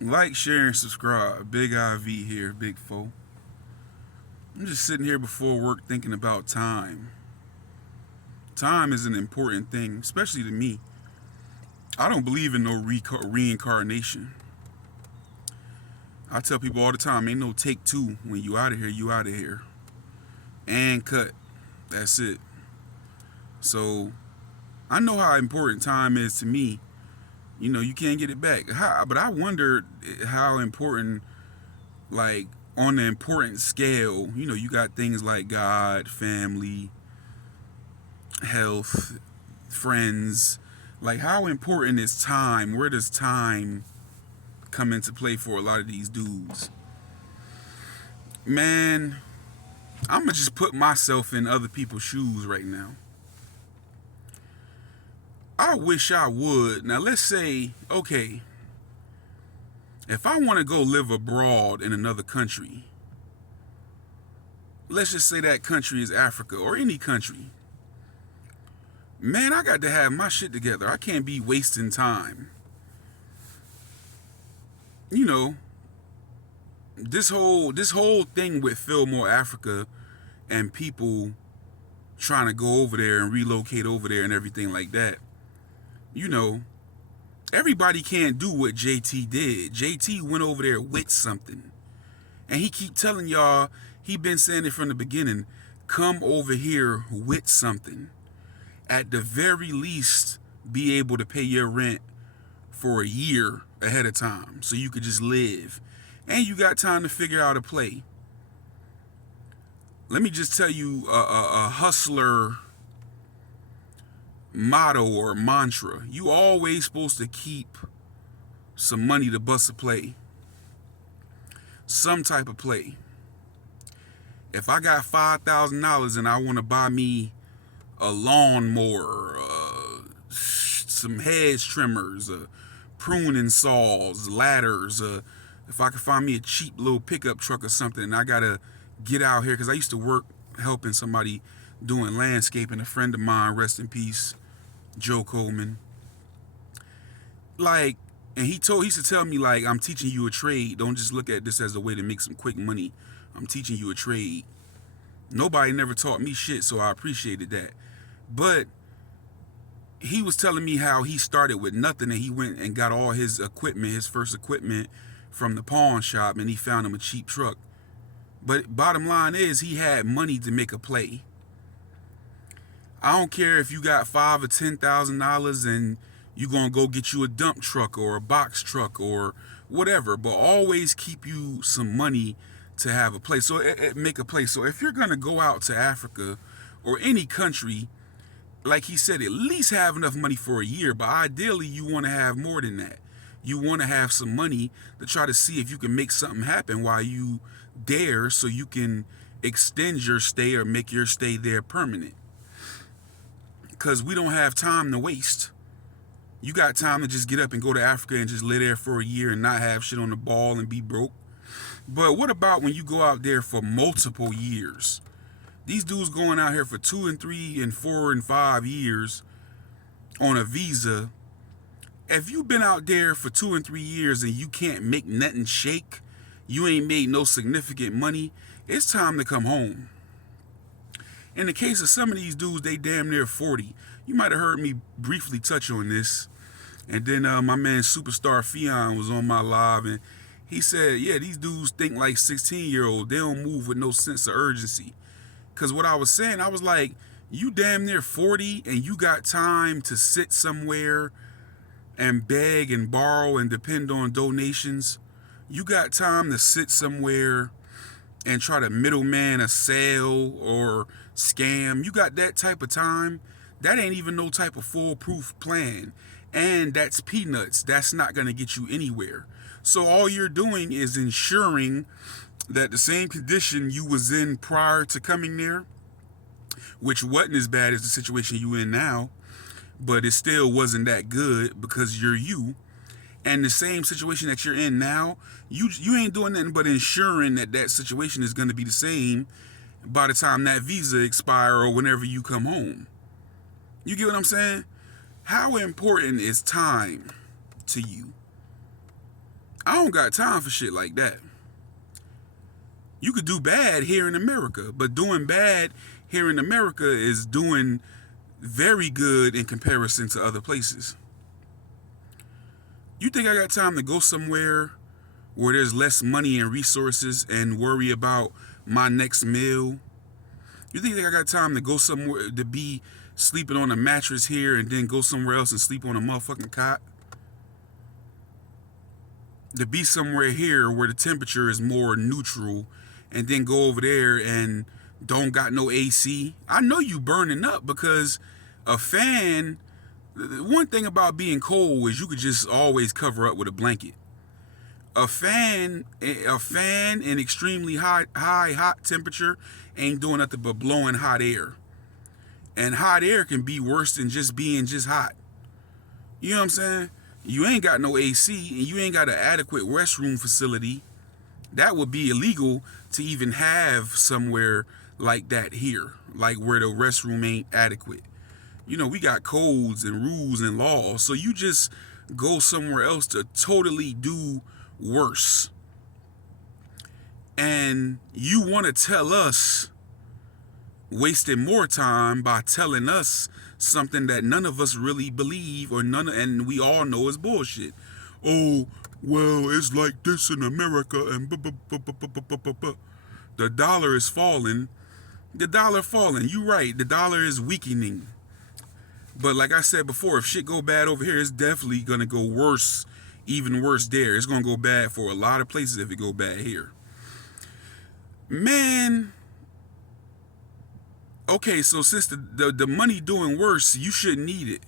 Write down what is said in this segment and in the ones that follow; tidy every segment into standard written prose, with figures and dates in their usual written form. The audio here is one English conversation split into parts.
Like, share, and subscribe. Big IV here, big foe. I'm just sitting here before work thinking about time. Time is an important thing, especially to me. I don't believe in no reincarnation. I tell people all the time, ain't no take two. When you out of here, you out of here. And cut. That's it. So I know how important time is to me. You know, you can't get it back. But I wonder how important, like, on the important scale, you got things like God, family, health, friends. Like, how important is time? Where does time come into play for a lot of these dudes? Man, I'm gonna just put myself in other people's shoes right now. I wish I would. Now, let's say, okay, if I want to go live abroad in another country, let's just say that country is Africa or any country. Man, I got to have my shit together. I can't be wasting time. You know, this whole thing with Fillmore Africa and people trying to go over there and relocate over there and everything like that. You know, everybody can't do what JT did. JT went over there with something. And he keep telling y'all, he been saying it from the beginning, come over here with something. At the very least, be able to pay your rent for a year ahead of time so you could just live. And you got time to figure out a play. Let me just tell you a hustler motto or mantra. You always supposed to keep some money to bust a play. Some type of play. If I got $5,000 and I want to buy me a lawnmower, some hedge trimmers, pruning saws, ladders, if I could find me a cheap little pickup truck or something, and I gotta get out here because I used to work helping somebody doing landscaping. A friend of mine, rest in peace, Joe Coleman. Like, and he used to tell me, like, I'm teaching you a trade. Don't just look at this as a way to make some quick money. I'm teaching you a trade. Nobody never taught me shit, so I appreciated that. But he was telling me how he started with nothing and he went and got all his equipment, his first equipment, from the pawn shop, and he found him a cheap truck. But bottom line is, he had money to make a play. I don't care if you got $5,000 or $10,000 and you gonna go get you a dump truck or a box truck or whatever, but always keep you some money to have a play. So make a play. So if you're gonna go out to Africa or any country, like he said, at least have enough money for a year, but ideally you want to have more than that. You want to have some money to try to see if you can make something happen while you there, so you can extend your stay or make your stay there permanent. Because we don't have time to waste. You got time to just get up and go to Africa and just live there for a year and not have shit on the ball and be broke. But what about when you go out there for multiple years? These dudes going out here for 2 and 3 and 4 and 5 years on a visa. If you've been out there for 2 and 3 years and you can't make nothing shake, you ain't made no significant money, it's time to come home. In the case of some of these dudes, they damn near 40. You might have heard me briefly touch on this. And then my man Superstar Fion was on my live and he said, yeah, these dudes think like 16-year-olds. They don't move with no sense of urgency. Because what I was saying, I was like, you damn near 40 and you got time to sit somewhere and beg and borrow and depend on donations. You got time to sit somewhere and try to middleman a sale or scam. You got that type of time. That ain't even no type of foolproof plan. And that's peanuts. That's not going to get you anywhere. So all you're doing is ensuring that the same condition you was in prior to coming there, which wasn't as bad as the situation you in now, but it still wasn't that good because you're you. And the same situation that you're in now, you ain't doing nothing but ensuring that that situation is going to be the same by the time that visa expire or whenever you come home. You get what I'm saying? How important is time to you? I don't got time for shit like that. You could do bad here in America, but doing bad here in America is doing very good in comparison to other places. You think I got time to go somewhere where there's less money and resources and worry about my next meal? You think I got time to go somewhere to be sleeping on a mattress here and then go somewhere else and sleep on a motherfucking cot? To be somewhere here where the temperature is more neutral and then go over there and don't got no AC? I know you burning up because a fan, one thing about being cold is you could just always cover up with a blanket. A fan in extremely hot temperature ain't doing nothing but blowing hot air. And hot air can be worse than just being just hot. You know what I'm saying? You ain't got no AC and you ain't got an adequate restroom facility. That would be illegal to even have somewhere like that here, like where the restroom ain't adequate. You know, we got codes and rules and laws, so you just go somewhere else to totally do worse. And you want to tell us, wasting more time by telling us something that none of us really believe and we all know is bullshit. Oh, well, it's like this in America and the dollar is falling. The dollar falling. You right. The dollar is weakening. But like I said before, if shit go bad over here, it's definitely going to go worse, even worse there. It's going to go bad for a lot of places if it go bad here. Man, okay, so since the money doing worse, you shouldn't need it.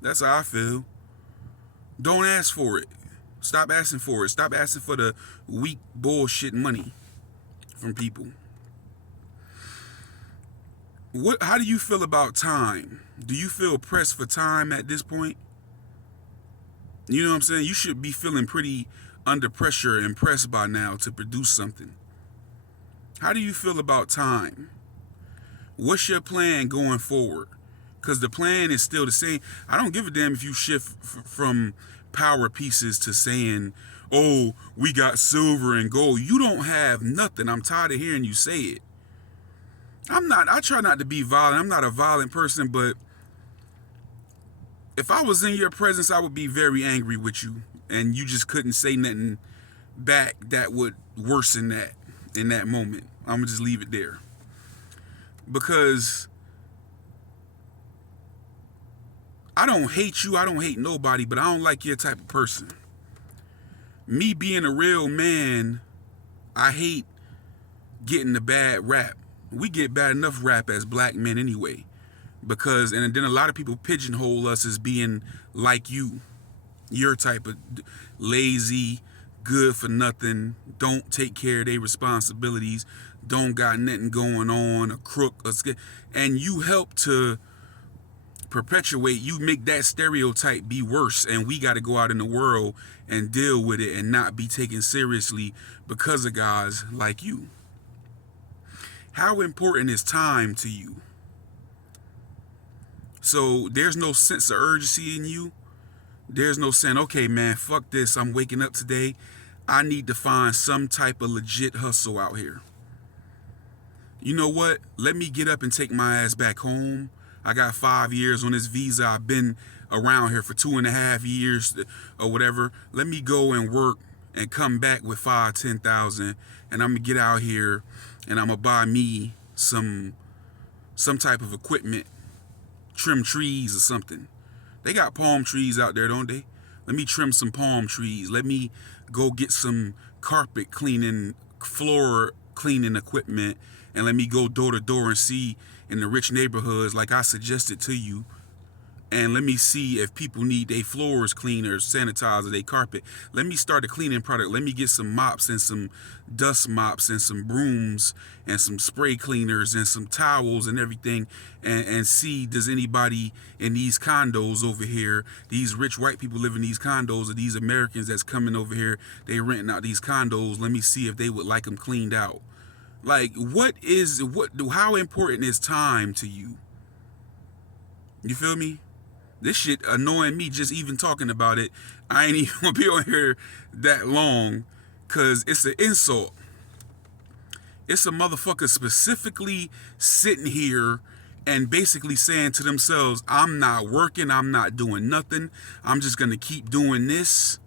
That's how I feel. Don't ask for it. Stop asking for it. Stop asking for the weak bullshit money from people. How do you feel about time? Do you feel pressed for time at this point? You know what I'm saying? You should be feeling pretty under pressure and pressed by now to produce something. How do you feel about time? What's your plan going forward? Because the plan is still the same. I don't give a damn if you shift from power pieces to saying, oh, we got silver and gold. You don't have nothing. I'm tired of hearing you say it. I try not to be violent. I'm not a violent person, but if I was in your presence, I would be very angry with you. And you just couldn't say nothing back that would worsen that in that moment. I'm going to just leave it there. Because I don't hate you. I don't hate nobody, but I don't like your type of person. Me being a real man, I hate getting the bad rap. We get bad enough rap as black men anyway. And then a lot of people pigeonhole us as being like you. Your type of lazy, good for nothing, don't take care of their responsibilities, don't got nothing going on, a crook, and you help to perpetuate, you make that stereotype be worse, and we got to go out in the world and deal with it and not be taken seriously because of guys like you. How important is time to you? So there's no sense of urgency in you. There's no saying, okay, man, fuck this. I'm waking up today. I need to find some type of legit hustle out here. You know what? Let me get up and take my ass back home. I got 5 years on this visa. I've been around here for 2.5 years or whatever. Let me go and work and come back with 5,000-10,000, and I'm gonna get out here and I'm gonna buy me some type of equipment, trim trees or something. They got palm trees out there, don't they? Let me trim some palm trees. Let me go get some carpet cleaning, floor cleaning equipment, and let me go door to door and see in the rich neighborhoods like I suggested to you. And let me see if people need their floors cleaned or sanitized or their carpet. Let me start a cleaning product. Let me get some mops and some dust mops and some brooms and some spray cleaners and some towels and everything, and see, does anybody in these condos over here, these rich white people live in these condos, or these Americans that's coming over here, they renting out these condos, let me see if they would like them cleaned out. Like, how important is time to you? You feel me? This shit annoying me just even talking about it. I ain't even gonna be on here that long because it's an insult. It's a motherfucker specifically sitting here and basically saying to themselves, I'm not working, I'm not doing nothing. I'm just gonna keep doing this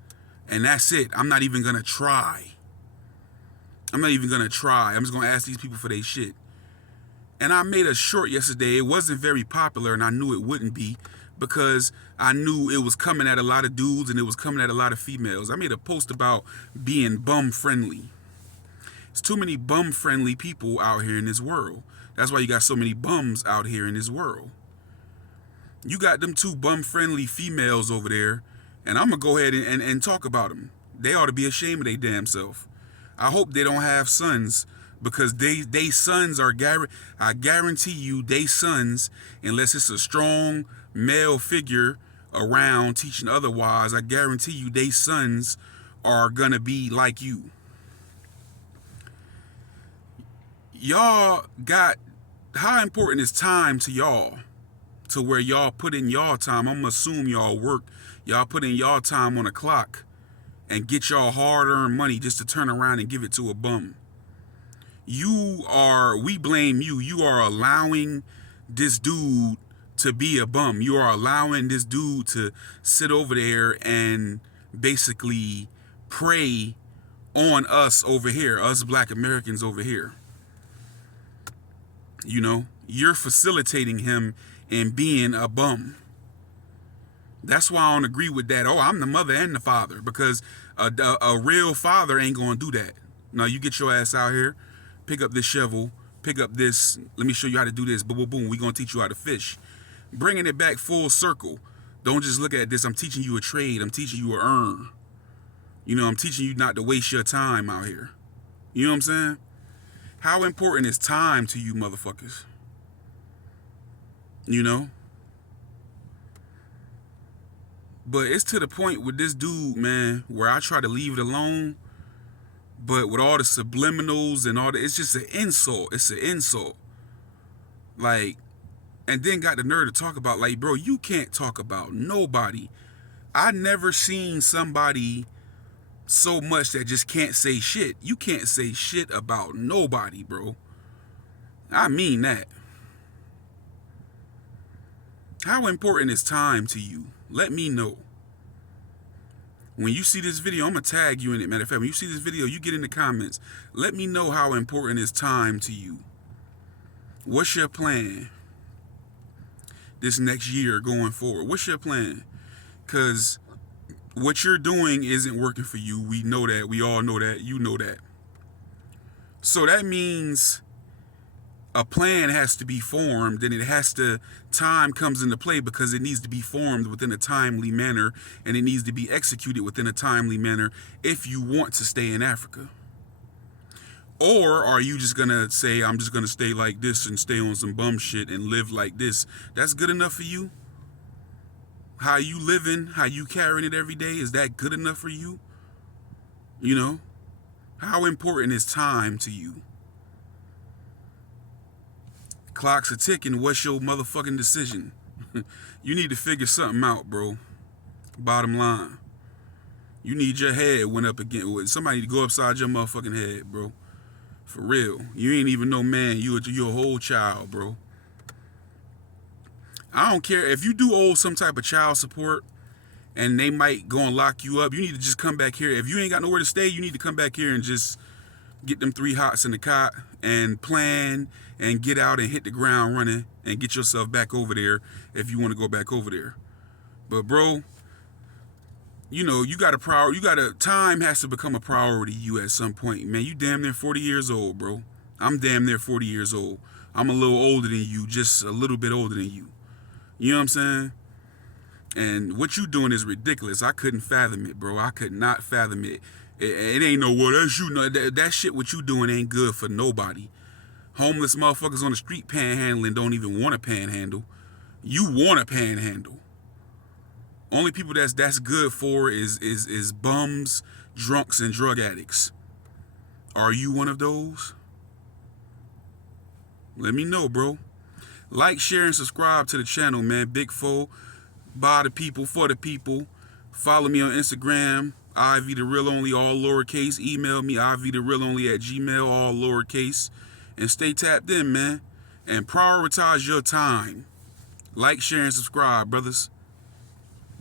and that's it. I'm not even gonna try. I'm not even gonna try. I'm just gonna ask these people for their shit. And I made a short yesterday. It wasn't very popular and I knew it wouldn't be because I knew it was coming at a lot of dudes and it was coming at a lot of females. I made a post about being bum friendly. There's too many bum friendly people out here in this world. That's why you got so many bums out here in this world. You got them two bum friendly females over there and I'm gonna go ahead and talk about them. They ought to be ashamed of their damn self. I hope they don't have sons because they sons are I guarantee you they sons, unless it's a strong male figure around teaching otherwise, I guarantee you they sons are gonna be like you. Y'all got, how important is time to y'all? To where y'all put in y'all time, I'm gonna assume y'all work, y'all put in y'all time on a clock and get y'all hard-earned money just to turn around and give it to a bum. We blame you. You are allowing this dude to be a bum. You are allowing this dude to sit over there and basically prey on us over here, us black Americans over here. You know, you're facilitating him in being a bum. That's why I don't agree with that. Oh, I'm the mother and the father, because a real father ain't gonna do that. No, you get your ass out here, pick up this shovel, pick up this, let me show you how to do this, boom, boom, boom, we gonna teach you how to fish. Bringing it back full circle. Don't just look at this, I'm teaching you a trade, I'm teaching you to earn. You know, I'm teaching you not to waste your time out here. You know what I'm saying? How important is time to you motherfuckers? You know? But it's to the point with this dude, man, where I try to leave it alone, but with all the subliminals and all that, it's just an insult. It's an insult. Like, and then got the nerve to talk about, like, bro, you can't talk about nobody. I never seen somebody so much that just can't say shit. You can't say shit about nobody, bro. I mean that. How important is time to you? Let me know. When you see this video, I'm going to tag you in it. Matter of fact, when you see this video, you get in the comments. Let me know how important is time to you. What's your plan this next year going forward? What's your plan? Because what you're doing isn't working for you. We know that. We all know that. You know that. So that means a plan has to be formed, and time comes into play because it needs to be formed within a timely manner, and it needs to be executed within a timely manner if you want to stay in Africa. Or are you just gonna say, I'm just gonna stay like this and stay on some bum shit and live like this? That's good enough for you? How you living, how you carrying it every day, is that good enough for you? You know? How important is time to you? Clocks are ticking. What's your motherfucking decision? You need to figure something out, bro. Bottom line. You need your head went up again. Somebody to go upside your motherfucking head, bro. For real. You ain't even no man. You're a whole child, bro. I don't care. If you do owe some type of child support and they might go and lock you up, you need to just come back here. If you ain't got nowhere to stay, you need to come back here and just get them 3 hots in the cot and plan and get out and hit the ground running and get yourself back over there if you want to go back over there. But bro, you know, time has to become a priority to you at some point. Man, you damn near 40 years old, bro. I'm damn near 40 years old. I'm a little older than you, just a little bit older than you. You know what I'm saying? And what you doing is ridiculous. I couldn't fathom it, bro. I could not fathom it. It ain't no, well, that's you. No, that shit what you doing ain't good for nobody. Homeless motherfuckers on the street panhandling don't even want to panhandle. You want to panhandle. Only people that's good for is bums, drunks, and drug addicts. Are you one of those? Let me know, bro. Like, share, and subscribe to the channel, man. Big Foe. by the people, for the people. Follow me on Instagram, Ivy the Real Only, all lowercase. Email me, ivytherealonly@gmail, all lowercase. And stay tapped in, man. And prioritize your time. Like, share, and subscribe, brothers.